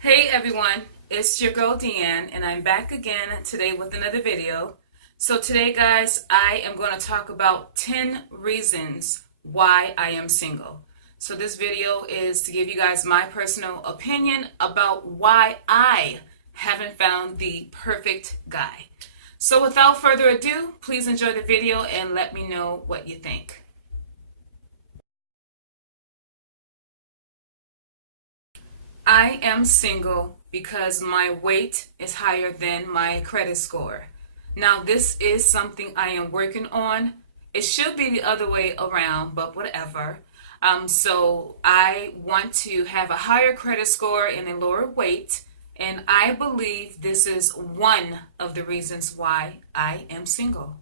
Hey everyone, it's your girl Deanne, and I'm back again today with another video. So today, guys, I am going to talk about 10 reasons why I am single. So this video is to give you guys my personal opinion about why I haven't found the perfect guy. So without further ado, please enjoy the video and let me know what you think. I am single because my weight is higher than my credit score. Now, this is something I am working on. It should be the other way around, but whatever. So I want to have a higher credit score and a lower weight, and I believe this is one of the reasons why I am single.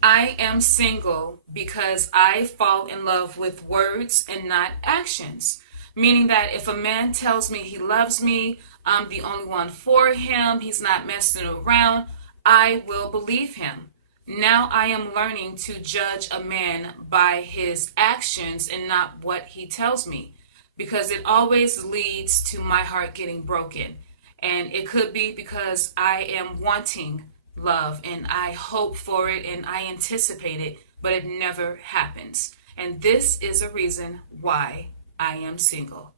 I am single because I fall in love with words and not actions. Meaning that if a man tells me he loves me, I'm the only one for him, he's not messing around, I will believe him. Now I am learning to judge a man by his actions and not what he tells me, because it always leads to my heart getting broken. And it could be because I am wanting love and I hope for it and I anticipate it, but it never happens. And this is a reason why I am single.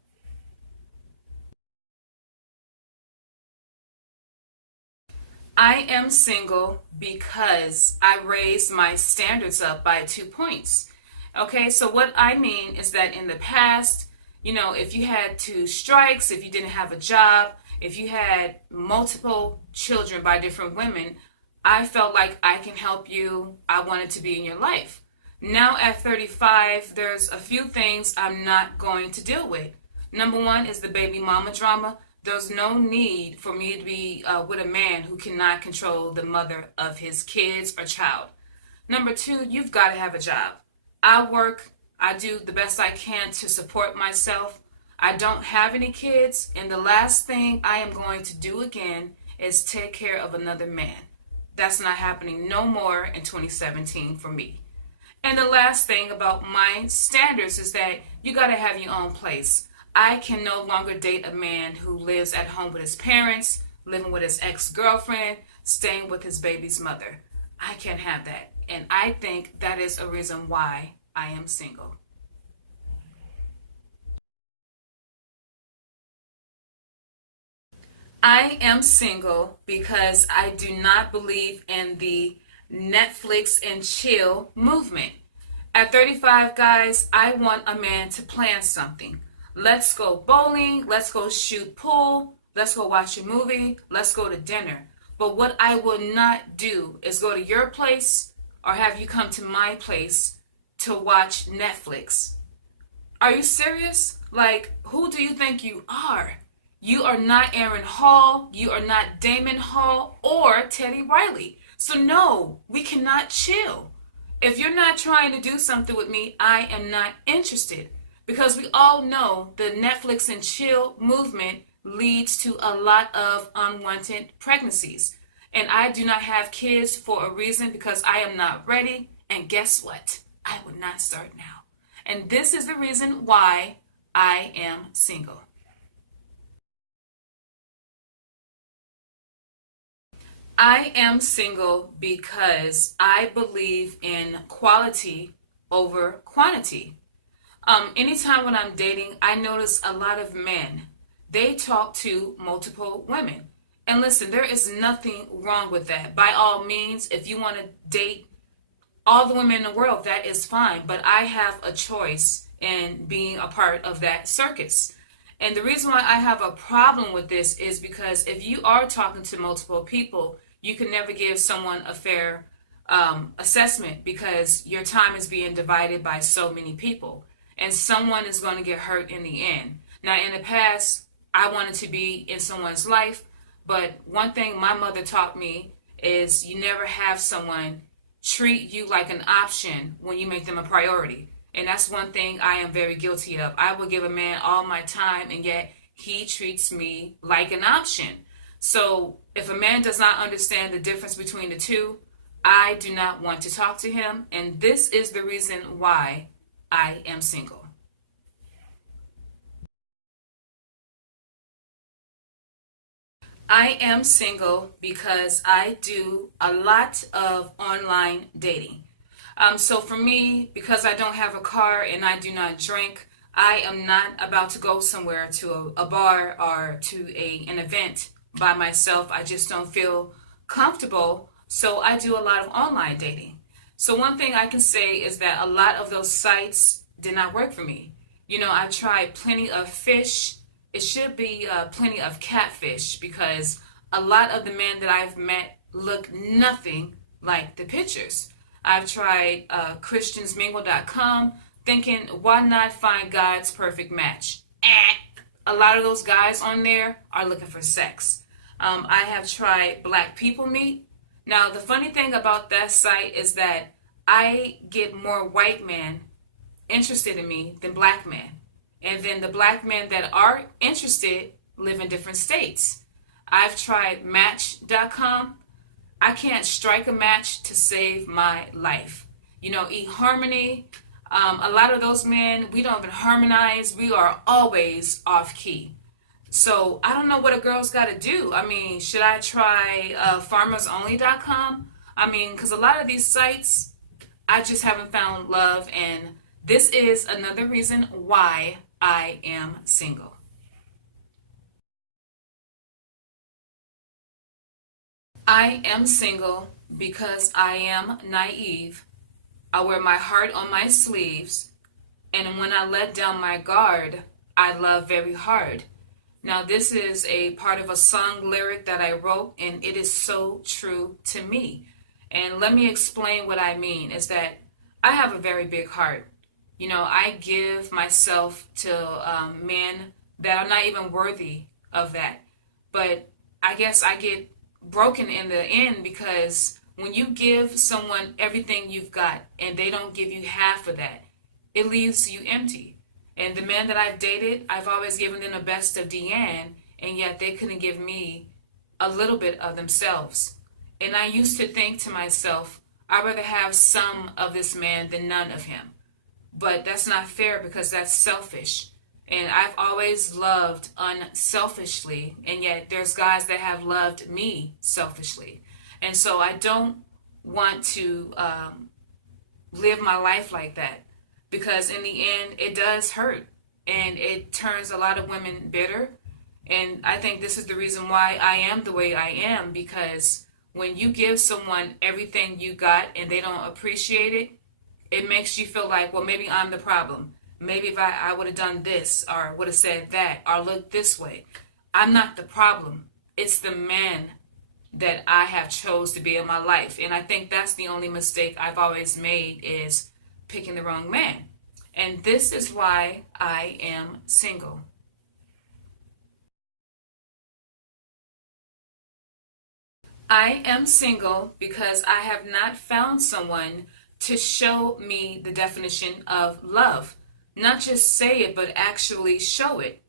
I am single because I raised my standards up by 2 points. Okay, so what I mean is that in the past, if you had two strikes, if you didn't have a job, if you had multiple children by different women, I felt like I can help you. I wanted to be in your life. Now at 35, there's a few things I'm not going to deal with. Number one is the baby mama drama. There's no need for me to be with a man who cannot control the mother of his kids or child. Number two, you've got to have a job. I work, I do the best I can to support myself. I don't have any kids, and the last thing I am going to do again is take care of another man. That's not happening no more in 2017 for me. And the last thing about my standards is that you got to have your own place. I can no longer date a man who lives at home with his parents, living with his ex-girlfriend, staying with his baby's mother. I can't have that. And I think that is a reason why I am single. I am single because I do not believe in the Netflix and chill movement. At 35, guys, I want a man to plan something. Let's go bowling, let's go shoot pool, let's go watch a movie, let's go to dinner. But what I will not do is go to your place or have you come to my place to watch Netflix. Are you serious? Like, who do you think you are? You are not Aaron Hall, you are not Damon Hall or Teddy Riley. So no, we cannot chill. If you're not trying to do something with me, I am not interested. Because we all know the Netflix and chill movement leads to a lot of unwanted pregnancies. And I do not have kids for a reason, because I am not ready. And guess what? I would not start now. And this is the reason why I am single. I am single because I believe in quality over quantity. Anytime when I'm dating, I notice a lot of men, they talk to multiple women. And listen, there is nothing wrong with that. By all means, if you want to date all the women in the world, that is fine. But I have a choice in being a part of that circus. And the reason why I have a problem with this is because if you are talking to multiple people, you can never give someone a fair assessment, because your time is being divided by so many people. And someone is going to get hurt in the end. Now, in the past, I wanted to be in someone's life, but one thing my mother taught me is you never have someone treat you like an option when you make them a priority. And that's one thing I am very guilty of. I will give a man all my time, and yet he treats me like an option. So if a man does not understand the difference between the two, I do not want to talk to him. And this is the reason why I am single. I am single because I do a lot of online dating. So for me, because I don't have a car and I do not drink, I am not about to go somewhere to a bar or to an event by myself. I just don't feel comfortable. So I do a lot of online dating. So one thing I can say is that a lot of those sites did not work for me. I tried plenty of fish. It should be plenty of catfish because a lot of the men that I've met look nothing like the pictures. I've tried christiansmingle.com thinking, why not find God's perfect match? A lot of those guys on there are looking for sex. I have tried Black People Meet. Now, the funny thing about that site is that I get more white men interested in me than black men. And then the black men that are interested live in different states. I've tried Match.com. I can't strike a match to save my life. eHarmony, a lot of those men, we don't even harmonize. We are always off key. So I don't know what a girl's got to do. I mean, should I try farmersonly.com? I mean, because a lot of these sites, I just haven't found love. And this is another reason why I am single. I am single because I am naive. I wear my heart on my sleeves. And when I let down my guard, I love very hard. Now, this is a part of a song lyric that I wrote, and it is so true to me. And let me explain what I mean is that I have a very big heart. I give myself to men that are not even worthy of that. But I guess I get broken in the end because when you give someone everything you've got and they don't give you half of that, it leaves you empty. And the men that I've dated, I've always given them the best of Deanne, and yet they couldn't give me a little bit of themselves. And I used to think to myself, I'd rather have some of this man than none of him. But that's not fair because that's selfish. And I've always loved unselfishly, and yet there's guys that have loved me selfishly. And so I don't want to live my life like that because in the end, it does hurt and it turns a lot of women bitter. And I think this is the reason why I am the way I am, because when you give someone everything you got and they don't appreciate it, it makes you feel like, well, maybe I'm the problem. Maybe if I would have done this or would have said that or looked this way. I'm not the problem. It's the man that I have chose to be in my life. And I think that's the only mistake I've always made is picking the wrong man. And this is why I am single. I am single because I have not found someone to show me the definition of love. Not just say it, but actually show it.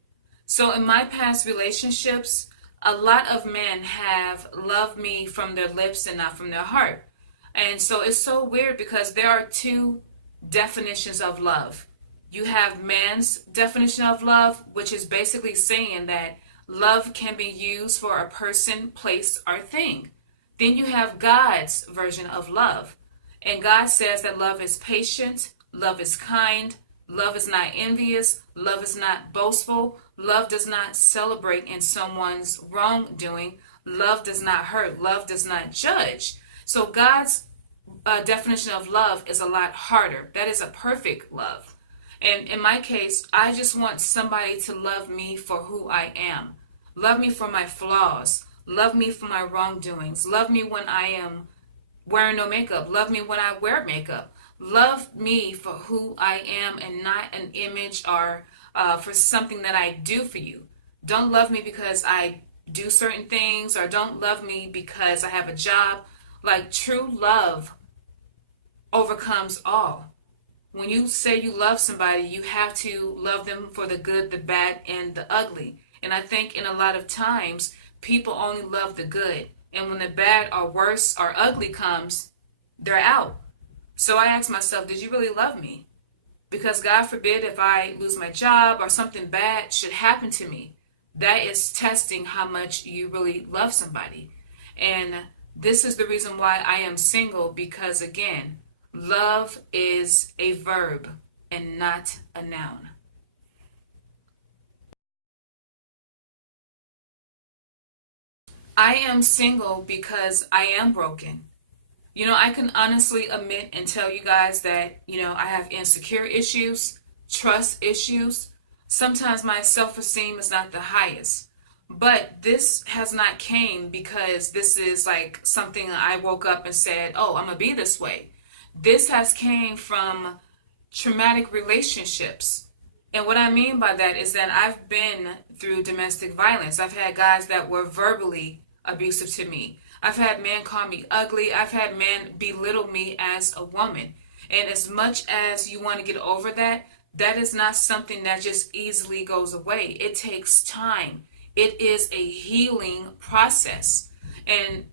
So in my past relationships, a lot of men have loved me from their lips and not from their heart. And so it's so weird because there are two definitions of love. You have man's definition of love, which is basically saying that love can be used for a person, place, or thing. Then you have God's version of love. And God says that love is patient, love is kind, love is not envious, love is not boastful, love does not celebrate in someone's wrongdoing, love does not hurt, love does not judge. So God's definition of love is a lot harder. That is a perfect love. And in my case, I just want somebody to love me for who I am. Love me for my flaws. Love me for my wrongdoings. Love me when I am wearing no makeup. Love me when I wear makeup. Love me for who I am and not an image or for something that I do for you. Don't love me because I do certain things, or don't love me because I have a job. Like, true love overcomes all. When you say you love somebody, you have to love them for the good, the bad, and the ugly. And I think in a lot of times, people only love the good. And when the bad or worse or ugly comes, they're out. So I asked myself, did you really love me? Because God forbid if I lose my job or something bad should happen to me. That is testing how much you really love somebody. And this is the reason why I am single, because again, love is a verb and not a noun. I am single because I am broken. I can honestly admit and tell you guys that, I have insecure issues, trust issues. Sometimes my self-esteem is not the highest. But this has not came because this is like something I woke up and said, oh, I'm going to be this way. This has came from traumatic relationships. And what I mean by that is that I've been through domestic violence. I've had guys that were verbally abusive to me. I've had men call me ugly. I've had men belittle me as a woman. And as much as you want to get over that, that is not something that just easily goes away. It takes time. It is a healing process. And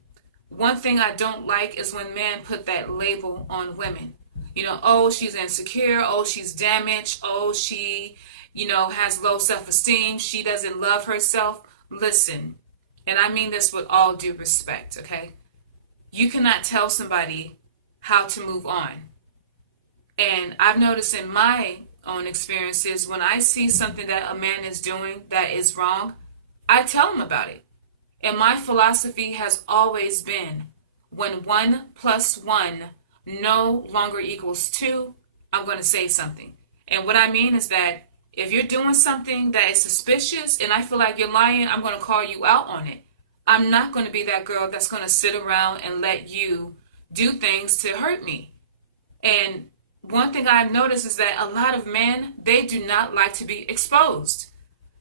one thing I don't like is when men put that label on women. Oh, she's insecure. Oh, she's damaged. Oh, she, has low self-esteem. She doesn't love herself. Listen, and I mean this with all due respect, okay? You cannot tell somebody how to move on. And I've noticed in my own experiences, when I see something that a man is doing that is wrong, I tell him about it. And my philosophy has always been, when 1 + 1 no longer equals 2, I'm going to say something. And what I mean is that if you're doing something that is suspicious and I feel like you're lying, I'm going to call you out on it. I'm not going to be that girl that's going to sit around and let you do things to hurt me. And one thing I've noticed is that a lot of men, they do not like to be exposed.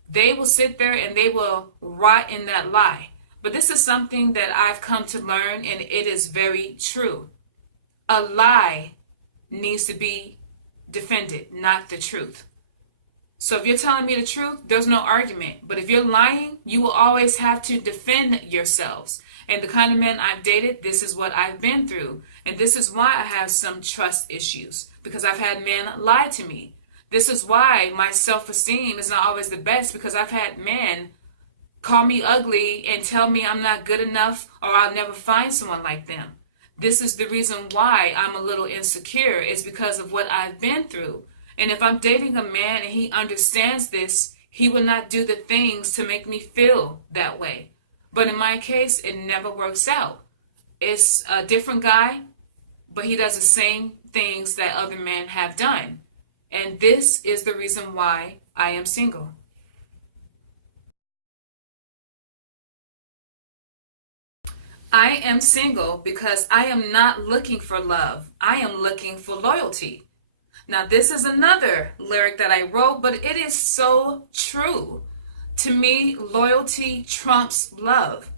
They will sit there and they will rot in that lie. But this is something that I've come to learn, and it is very true. A lie needs to be defended, not the truth. So if you're telling me the truth, there's no argument. But if you're lying, you will always have to defend yourselves. And the kind of men I've dated, this is what I've been through. And this is why I have some trust issues, because I've had men lie to me. This is why my self-esteem is not always the best, because I've had men call me ugly and tell me I'm not good enough or I'll never find someone like them. This is the reason why I'm a little insecure, is because of what I've been through. And if I'm dating a man and he understands this, he will not do the things to make me feel that way. But in my case, it never works out. It's a different guy, but he does the same things that other men have done. And this is the reason why I am single. I am single because I am not looking for love. I am looking for loyalty. Now, this is another lyric that I wrote, but it is so true. To me, loyalty trumps love.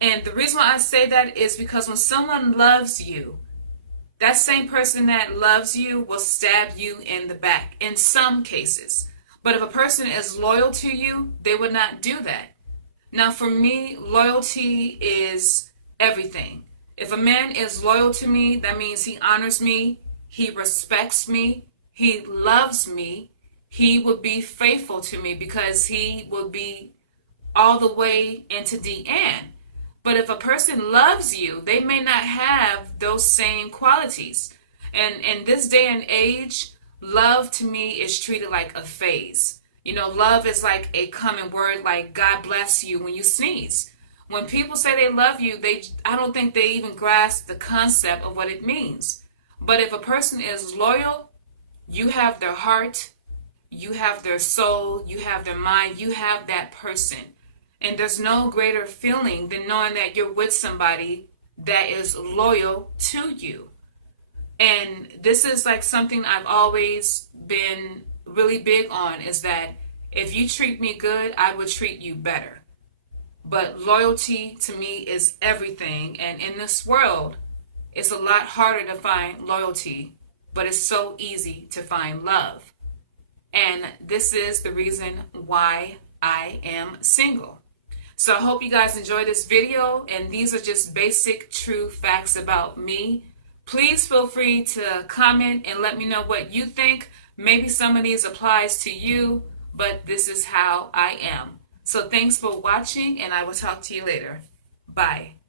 And the reason why I say that is because when someone loves you, that same person that loves you will stab you in the back in some cases. But if a person is loyal to you, they would not do that. Now, for me, loyalty is everything. If a man is loyal to me, that means he honors me, he respects me, he loves me, he will be faithful to me because he will be all the way into the end. But if a person loves you, they may not have those same qualities. And in this day and age, love to me is treated like a phase. Love is like a common word, like God bless you when you sneeze. When people say they love you, I don't think they even grasp the concept of what it means. But if a person is loyal, you have their heart, you have their soul, you have their mind, you have that person. And there's no greater feeling than knowing that you're with somebody that is loyal to you. And this is like something I've always been really big on, is that if you treat me good, I will treat you better. But loyalty to me is everything. And in this world, it's a lot harder to find loyalty, but it's so easy to find love. And this is the reason why I am single. So I hope you guys enjoy this video, and these are just basic true facts about me. Please feel free to comment and let me know what you think. Maybe some of these applies to you, but this is how I am. So thanks for watching, and I will talk to you later. Bye.